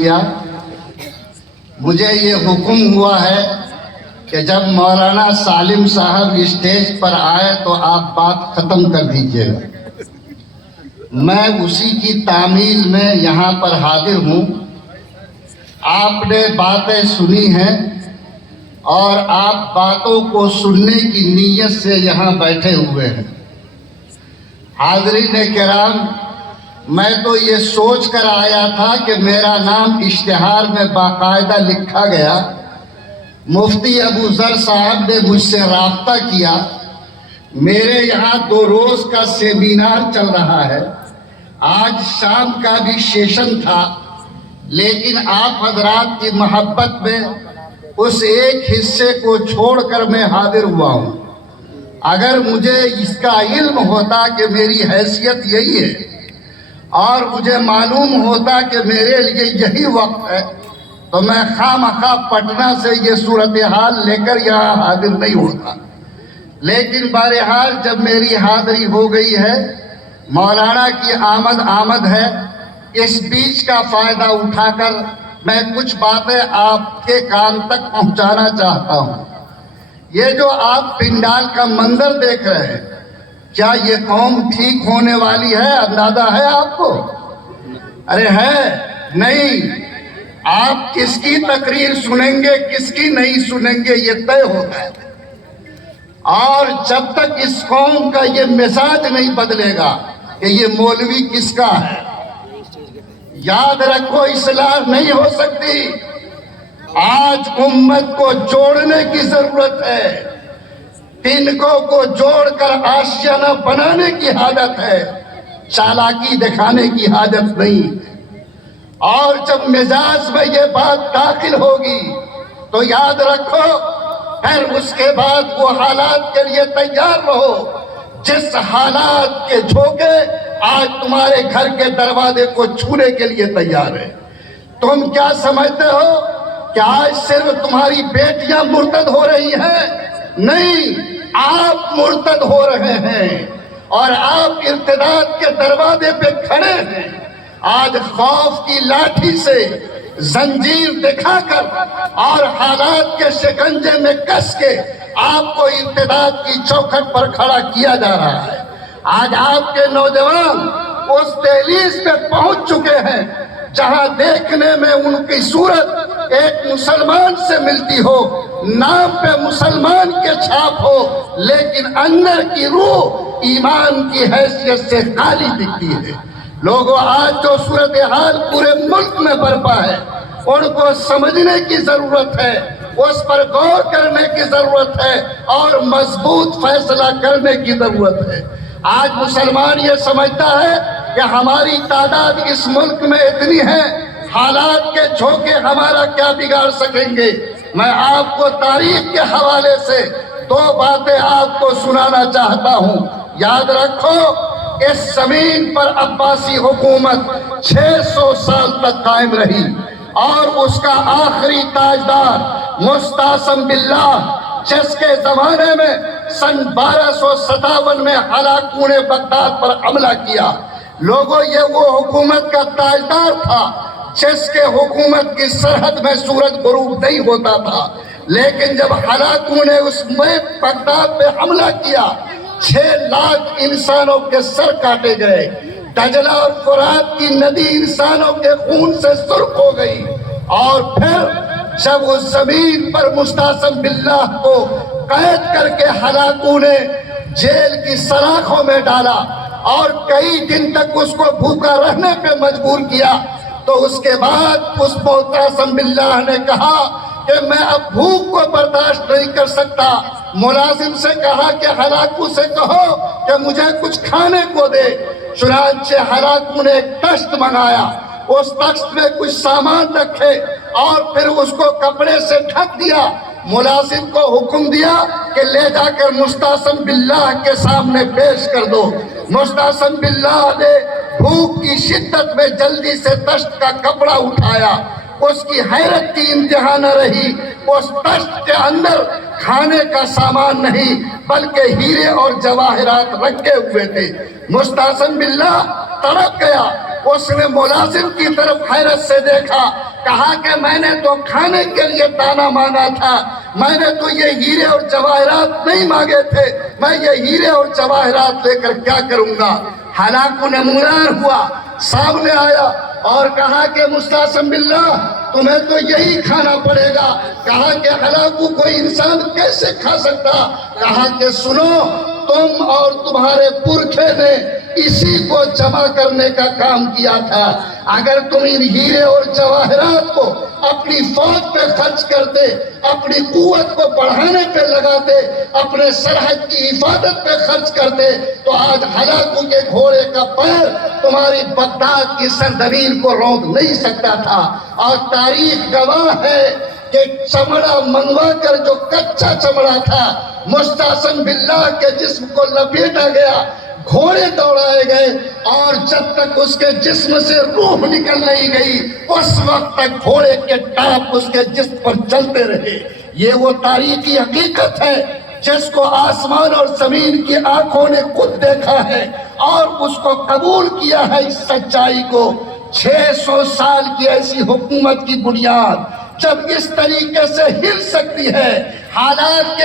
کیا. مجھے یہ حکم ہوا ہے کہ جب مولانا سالم صاحب اسٹیج پر آئے تو آپ بات ختم کر دیجیے گا. میں اسی کی تعمیل میں یہاں پر حاضر ہوں. آپ نے باتیں سنی ہیں اور آپ باتوں کو سننے کی نیت سے یہاں بیٹھے ہوئے ہیں. حاضرین کرام، میں تو یہ سوچ کر آیا تھا کہ میرا نام اشتہار میں باقاعدہ لکھا گیا. مفتی ابو ذر صاحب نے مجھ سے رابطہ کیا. میرے یہاں 2 روز کا سیمینار چل رہا ہے. آج شام کا بھی سیشن تھا، لیکن آپ حضرات کی محبت میں اس ایک حصے کو چھوڑ کر میں حاضر ہوا ہوں. اگر مجھے اس کا علم ہوتا کہ میری حیثیت یہی ہے اور مجھے معلوم ہوتا کہ میرے لیے یہی وقت ہے تو میں خواہ پٹنہ سے یہ صورتحال لے کر یہاں حاضر نہیں ہوتا. لیکن بہرحال جب میری حاضری ہو گئی ہے، مولانا کی آمد ہے، اس بیچ کا فائدہ اٹھا کر میں کچھ باتیں آپ کے کان تک پہنچانا چاہتا ہوں. یہ جو آپ پنڈال کا منظر دیکھ رہے ہیں، کیا یہ قوم ٹھیک ہونے والی ہے؟ اندازہ ہے آپ کو؟ ارے ہے نہیں. آپ کس کی تقریر سنیں گے کس کی نہیں سنیں گے یہ طے ہوتا ہے. اور جب تک اس قوم کا یہ مزاج نہیں بدلے گا کہ یہ مولوی کس کا ہے، یاد رکھو اصلاح نہیں ہو سکتی. آج امت کو جوڑنے کی ضرورت ہے. تنکوں کو جوڑ کر آشیانہ بنانے کی حاجت ہے، چالاکی دکھانے کی حاجت نہیں. اور جب مزاج میں یہ بات داخل ہوگی تو یاد رکھو پھر اس کے بعد وہ حالات کے لیے تیار رہو جس حالات کے جھونکے آج تمہارے گھر کے دروازے کو چھونے کے لیے تیار ہے. تم کیا سمجھتے ہو کہ آج صرف تمہاری بیٹیاں مرتد ہو رہی ہیں؟ نہیں، آپ مرتد ہو رہے ہیں اور آپ ارتداد کے دروازے پہ کھڑے ہیں. آج خوف کی لاٹھی سے زنجیر دکھا کر اور حالات کے شکنجے میں کس کے آپ کو ارتداد کی چوکھٹ پر کھڑا کیا جا رہا ہے. آج آپ کے نوجوان اس دہلیز پہ پہنچ چکے ہیں جہاں دیکھنے میں ان کی صورت ایک مسلمان سے ملتی ہو، نام پہ مسلمان کے چھاپ ہو، لیکن اندر کی روح ایمان کی حیثیت سے خالی دکھتی ہے. لوگوں، آج جو صورتحال پورے ملک میں برپا ہے ان کو سمجھنے کی ضرورت ہے، اس پر غور کرنے کی ضرورت ہے اور مضبوط فیصلہ کرنے کی ضرورت ہے. آج مسلمان یہ سمجھتا ہے کہ ہماری تعداد اس ملک میں اتنی ہے، حالات کے جھونکے ہمارا کیا بگاڑ سکیں گے. میں آپ کو تاریخ کے حوالے سے 2 باتیں آپ کو سنانا چاہتا ہوں. یاد رکھو اس زمین پر عباسی حکومت 600 سال تک قائم رہی اور اس کا آخری تاجدار مستعصم باللہ، جس کے زمانے میں سن 1257 میں ہلاکوں نے بغداد پر حملہ کیا. لوگوں، یہ وہ حکومت کا تاجدار تھا جس کے حکومت کی سرحد میں سورج غروب نہیں ہوتا تھا. لیکن جب ہلاکوں نے اس میں بغداد پہ حملہ کیا، 6 لاکھ انسانوں کے سر کاٹے گئے. دجلہ اور فرات کی ندی انسانوں کے خون سے سرخ ہو گئی. اور پھر جب اس زمین پر مستعصم باللہ کو قید کر کے ہلاکوں نے جیل کی سلاخوں میں ڈالا اور کئی دن تک اس کو بھوکا رہنے پہ مجبور کیا، تو اس کے بعد اس مستعصم باللہ نے کہا کہ میں اب بھوک کو برداشت نہیں کر سکتا. ملازم سے کہا کہ ہلاکو سے کہو کہ مجھے کچھ کھانے کو دے. چنانچہ ہلاکو نے ایک تشت منگایا، اس تشت میں کچھ سامان رکھے اور پھر اس کو کپڑے سے ڈھک دیا. ملازم کو حکم دیا کہ لے جا کر مستعصم باللہ کے سامنے پیش کر دو. مستعصم باللہ نے بھوک کی شدت میں جلدی سے تشت کا کپڑا اٹھایا. اس کی حیرت کی انتہا نہ رہی. اس تشت کے اندر کھانے کا سامان نہیں بلکہ ہیرے اور جواہرات رکھے ہوئے تھے. مستعصم باللہ تڑپ گیا اس نے ملازم کی طرف حیرت سے دیکھا، کہا کہ میں نے تو کھانے کے لیے دانا مانگا تھا، میں نے تو یہ ہیرے اور جواہرات نہیں مانگے تھے، میں یہ ہیرے اور جواہرات لے کر کیا کروں گا؟ ہلاکو نمودار ہوا، سامنے آیا اور کہا کہ مستعصم باللہ تمہیں تو یہی کھانا پڑے گا۔ کہا کہ ہلاکو کوئی انسان کیسے کھا سکتا؟ کہا کہ سنو، تم اور تمہارے پرکھے نے اسی کو جمع کرنے کا کام کیا تھا۔ اگر تم ان ہیرے اور جواہرات کو اپنی فوج پہ خرچ کرتے، اپنی قوت کو بڑھانے پہ لگاتے، اپنے سرحد کی حفاظت پہ خرچ کرتے، تو آج ہلاکو کے گھوڑے کا پیر تمہاری بغداد کی سرزمین کو رونق نہیں سکتا تھا۔ اور تاریخ گواہ ہے کہ چمڑا منگوا کر جو کچا چمڑا تھا مستعصم باللہ کے جسم کو لپیٹا گیا، گھوڑے دوڑائے گئے، اور جب تک اس کے جسم سے روح نکل نہیں گئی اس وقت تک گھوڑے کے ٹانپ اس کے جسم پر چلتے رہے۔ یہ وہ تاریخی حقیقت ہے جس کو آسمان اور زمین کی آنکھوں نے خود دیکھا ہے اور اس کو قبول کیا ہے۔ اس سچائی کو 600 سال کی ایسی حکومت کی بنیاد جب اس طریقے سے ہل سکتی ہے، حالات کے